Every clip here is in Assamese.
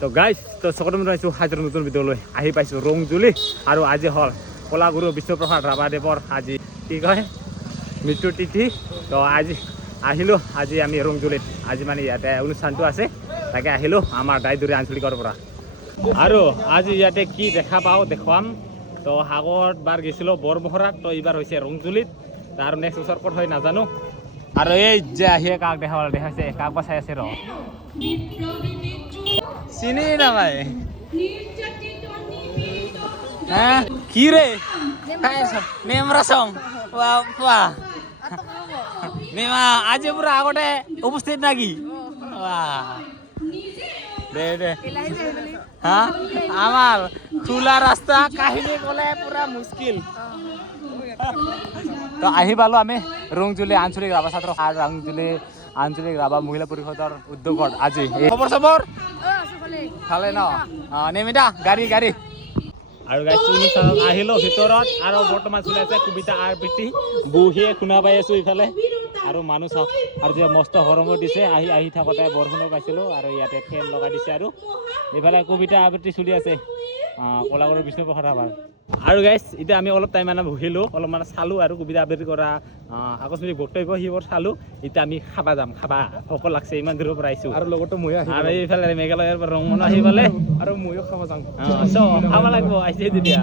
তো গাইজ তো সকলো মানুহ আহিছোঁ হাজিৰ নতুন ভিডিঅ'লৈ আহি পাইছোঁ ৰংজুলি আৰু আজি হ'ল কলাগুৰু বিষ্ণুপ্ৰসাদ ৰাভাদেৱৰ আজি কি কয় মৃত্যু তিথি তো আজি আহিলোঁ আজি আমি ৰংজুলিত আজি মানে ইয়াতে অনুষ্ঠানটো আছে তাকে আহিলোঁ আমাৰ দাইদুৰী আঞ্চলিকৰ পৰা আৰু আজি ইয়াতে কি দেখা পাওঁ দেখুৱাম তো আগতবাৰ গৈছিলোঁ বৰমহৰাত তো এইবাৰ হৈছে ৰংজুলিত তাৰ নেক্সট বছৰ ক'ত হয় নাজানো আৰু এই যে আহি কাক দেখাইছে কাক বা চাই আছে ৰ চিনি নাপাই হ্যাঁ কি রে নেমরা সং বাবা নেমা আজ পুরো আগতে উপস্থিত নাকি দে দে হ্যাঁ আমার খোলা রাস্তা কাহিনী বলে পুরা মুশকিল তো আহি পালো আমি ৰংজুলি আঞ্চলিক ৰাভা ছাত্ৰ আৰু ৰংজুলি আঞ্চলিক ৰাভা মহিলা পৰিষদৰ উদ্যোগত আজি খবৰ চবৰ ভালে ন নেমিদা গাড়ী আৰু গাইছ অনুষ্ঠানত আহিলোঁ ভিতৰত আৰু বৰ্তমান চলি আছে কবিতা আবৃত্তি বহিয়ে শুনা পাই আছোঁ ইফালে আৰু মানুহ চাওক আৰু যে মস্ত গৰমত দিছে আহি থাকোঁতে বৰষুণো পাইছিলোঁ আৰু ইয়াতে ফেন লগাই দিছে আৰু এইফালে কবিতা আবৃত্তি চলি আছে কলাগুৰু বিষ্ণুপ্ৰসাদ ৰাভাৰ আৰু গাইছ এতিয়া আমি অলপ টাইম মানে বহিলোঁ অলপ মানে চালোঁ আৰু কবিতা আবৃত্তি কৰা আকস্মিক বক্তব্য সেইবোৰ চালোঁ এতিয়া আমি খাবা যাম খাবা ভোক লাগছে ইমান দূৰৰ পৰা আহিছোঁ আৰু লগতো ময়ো আৰু এইফালে মেঘালয়ৰ পৰা ৰংমন আহি পালে আৰু ময়ো খাব যাম খাব লাগিব আহিছে তেতিয়া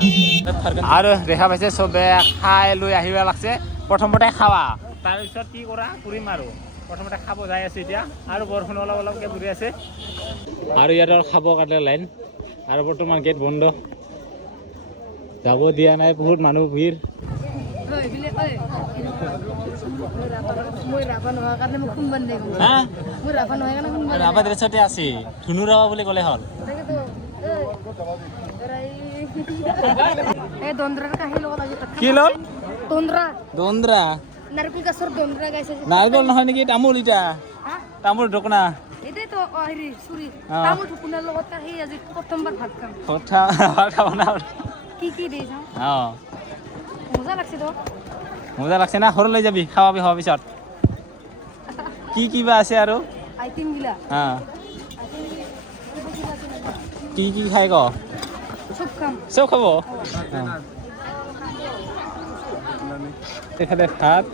আৰু দেখা পাইছে চবে খাই লৈ আহিব লাগছে প্ৰথমতে খাৱা তাৰপিছত কি কৰা ফুৰিম আৰু প্ৰথমতে খাব যাই আছোঁ এতিয়া আৰু বৰষুণ অলপকৈ ফুৰি আছে আৰু ইয়াত খাব কাৰণে লাইন আৰু বৰ্তমান গেট বন্ধ যাব দিয়া নাই বহুত মানুহ ভিৰ ৰাভা ড্ৰেছতে আছে ধুনু ৰাভা বুলি ক'লে হ'ল কি লল দন্দৰা নাৰিকল নহয় নেকি তামোল ইটা তামোল ঢকনা মজা লাগছে না সৰু লৈ যাবি খাৱাবি হোৱাৰ পিছত কি কিবা আছে আৰু কি কি খাই ক চব খাব এখানে ভাত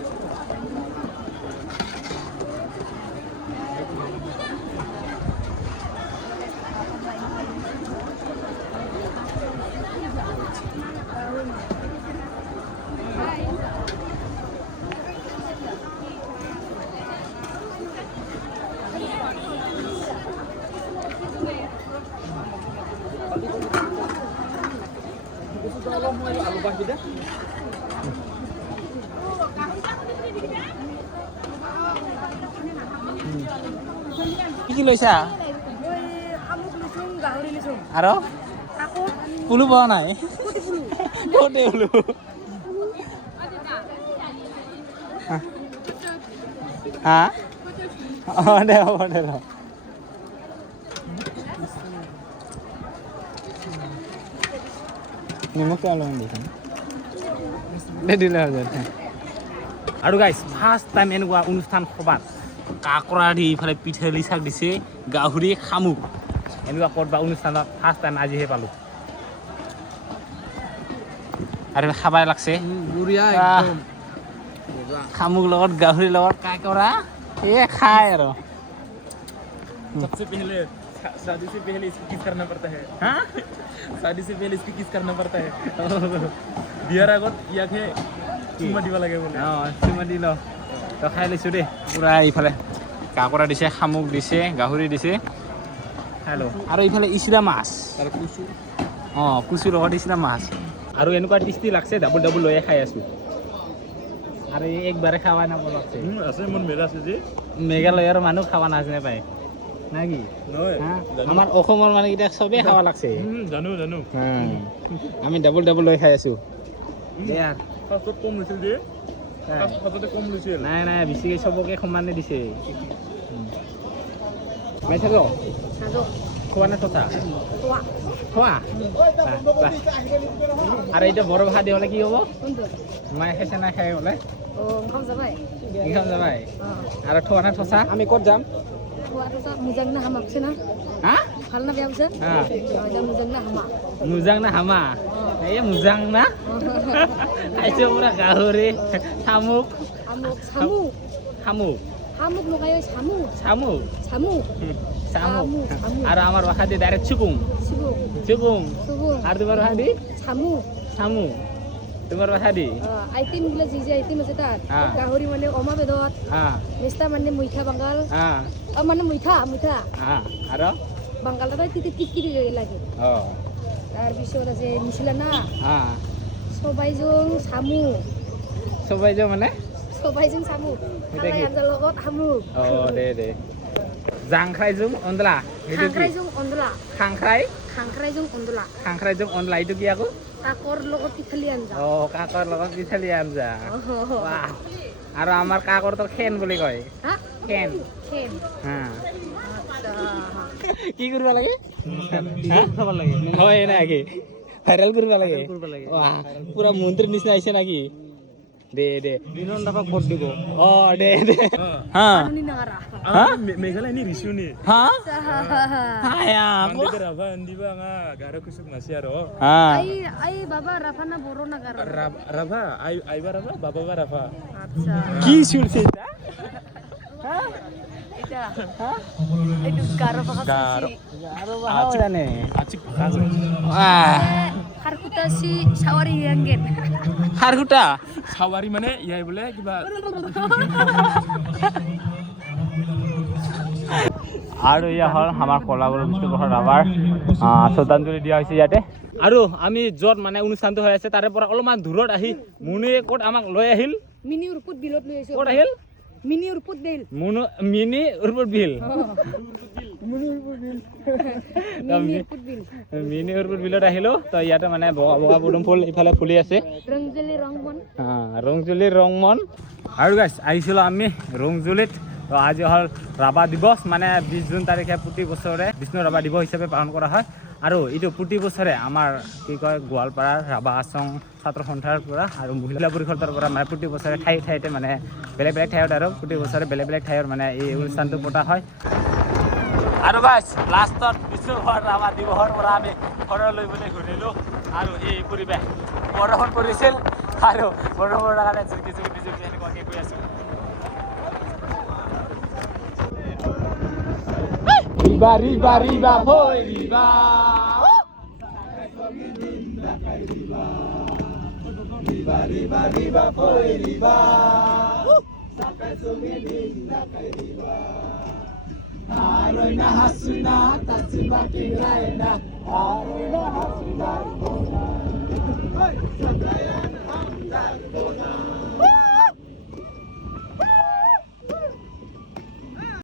কি লৈছা আৰু পুলু পোৱা নাই ক'তে পুলু হা দে হ'ব দে নিমখ অলপমান দিছোঁ দিলে আৰু গাইছ ফাৰ্ষ্ট টাইম এনেকুৱা অনুষ্ঠান সভাত কাকৰা দি ইফালে পিঠেলি শাক দিছে গাহৰি শামুক এনেকুৱা ক'ত বা অনুষ্ঠানত ফাৰ্ষ্ট টাইম আজিহে পালোঁ আৰু খাবাই লাগছে শামুক লগত গাহৰিৰ লগত কাকৰা খাই আৰু सबसे पहले शादी से पहले इसकी किस करना पड़ता है हाँ शादी से पहले इसकी किस करना पड़ता है বিয়াৰ আগত ইয়াকে চুমা দিব লাগে বোলে চুমা দি ল তো খাই লৈছোঁ দেই পূৰা ইফালে কাকৰা দিছে শামুক দিছে গাহৰি দিছে খাই ল আৰু ইফালে ইচিৰা মাছ কুচুৰ লগত ইচিৰা মাছ আৰু এনেকুৱা টেষ্টি লাগছে ডাবুল লৈয়ে খাই আছোঁ আৰু একবাৰে খাৱা নাপ লাগছে আছে মোৰ মেঘা আছে যে মেঘালয়ৰ মানুহ খাৱা নাজানে পায় নাকি আমাৰ অসমৰ মানুহকেইটা চবেই খাব লাগছে জানো আমি ডাবুল লৈ খাই আছোঁ নাই বেছিকৈ চবকে সমানে দিছে খোৱা নে থা খোৱা আৰু এতিয়া বৰ ভাত দি হ'লে কি হ'ব মায়ে খাইছে নাই খাই হ'লে ইনকাম যাবাই আৰু থোৱা নে থচা আমি ক'ত যাম খোৱাৰ পিছত মুজাং না হামা কৈছে না হা ভাল না বেয়া কৈছে এতিয়া মুজাং না হামা মুজাং না হামা এই মুজাং না খাইছে পুৰা গাহৰি শামুক শামুক শামুক শামুক শামুক নকয় শামুক শামুক শামুক শামুক শামুক আৰু আমাৰ ভাষাতে ডাইৰেক্ট চুকুং চিবুক চুকুং চুবুক আৰু তোমাৰ ভাষাদি শামুক শামুক তোমাৰ ভাষাদি আইটেম গিলা যি আইটেম আছে তাত হা। গাহৰি মানে অমা বেদত হা মেষ্টা মানে মৈঠা বাংগাল হা মানে মৈঠা মৈঠা হা আৰু বাংগাল তাই টিকি লাগে অঁ তাৰপিছত আছে মিছিলা না হা সবাইজোং সামু সবাই যে মানে সবাইজোং সামু এটা কি? আঞ্জাৰ লগত শামুক অঁ দে জাংখ্ৰাইজোং অন্দলা সেইটো কি খাংখ্ৰাইজোং অন্দলা খাংখ্ৰাই খাংখ্ৰাইজোং অন্দলা খাংখ্ৰাইজোং অন্দলা এইটো কি আকৌ কাকৰ লগত পিঠালি আঞ্জা অঁ কাকৰ লগত পিঠালি আঞ্জা বাহ আৰু আমাৰ কাকৰটো খেন বুলি কয় হা খেন খেন হা আচ্ছা কি কৰিব লাগে হয় নাকি ভাইৰেল কৰিব লাগে বাহ পুৰা মন্ত্ৰীৰ নিচিনা আহিছে নাকি দে দিনৰ দাফা ভোট দিব অঁ দে হা আনুনি নাগাৰা হা মেঘালয় ini risu nih হা হায়া Mandi berapa andi bang gara kusuk nasi aro হা আই বাবা রাফানা বড় Nagara Rafa ay berapa bapak berapa আচ্ছা কি চলছে এটা এটা এটা গারো ভাষা Garo. আৰু বাহাও জানে acik kazo খাৰকুতাসি সাওয়াৰি ইয়াঙ্গেন খাৰকুটা sawari mana ya boleh kiba আৰু এয়া হ'ল আমাৰ কলাগুৰু বিষ্ণুপ্ৰসাদ ৰাভাৰ শ্ৰদ্ধাঞ্জলি দিয়া হৈছে ইয়াতে আৰু আমি য'ত মানে অনুষ্ঠানটো হৈ আছে তাৰে পৰা অলপমান দূৰত আহি মুনুৱে ক'ত আমাক লৈ আহিল মিনি উরপুত বিলত লৈ আইছো ক'ত আহিল মিনি উরপুত বিল মুনু মিনি উৰ্বত বিল মিনি উৰপুত বিল মিনি উৰ্বত বিলত আহিলো তো ইয়াতে মানে বগা বগা পদুম ফুল ইফালে ফুলি আছে ৰংজলি ৰংমন ৰংজুলিৰ ৰংমন আৰু গাইছ আহিছিলোঁ আমি ৰংজুলিত তো আজি হ'ল ৰাভা দিৱস মানে 20 জুন তাৰিখে প্ৰতি বছৰে বিষ্ণু ৰাভা দিৱস হিচাপে পালন কৰা হয় আৰু এইটো প্ৰতি বছৰে আমাৰ কি কয় গোৱালপাৰাৰ ৰাভা আশ্ৰম ছাত্ৰ সন্থাৰ পৰা আৰু মহিলা পৰিষদৰ পৰা মানে প্ৰতি বছৰে ঠাইতে মানে বেলেগ ঠাইত আৰু প্ৰতি বছৰে বেলেগ ঠাইত মানে এই অনুষ্ঠানটো পতা হয় আৰু গাইছ লাষ্টত বিষ্ণু ৰাভা দিৱসৰ পৰা আমি ঘৰলৈ বুলি ঘূৰিলোঁ আৰু এই পৰিৱেশ বৰষুণ পৰিছিল আৰু বৰষুণৰ কাৰণে জুকি এনেকুৱাকৈ গৈ আছোঁ Riba, boy, riba. Riba, boy, riba. Sampai sumidin dakai riba. Aroina hasuna, tasibaki raina. Aroina hasuna.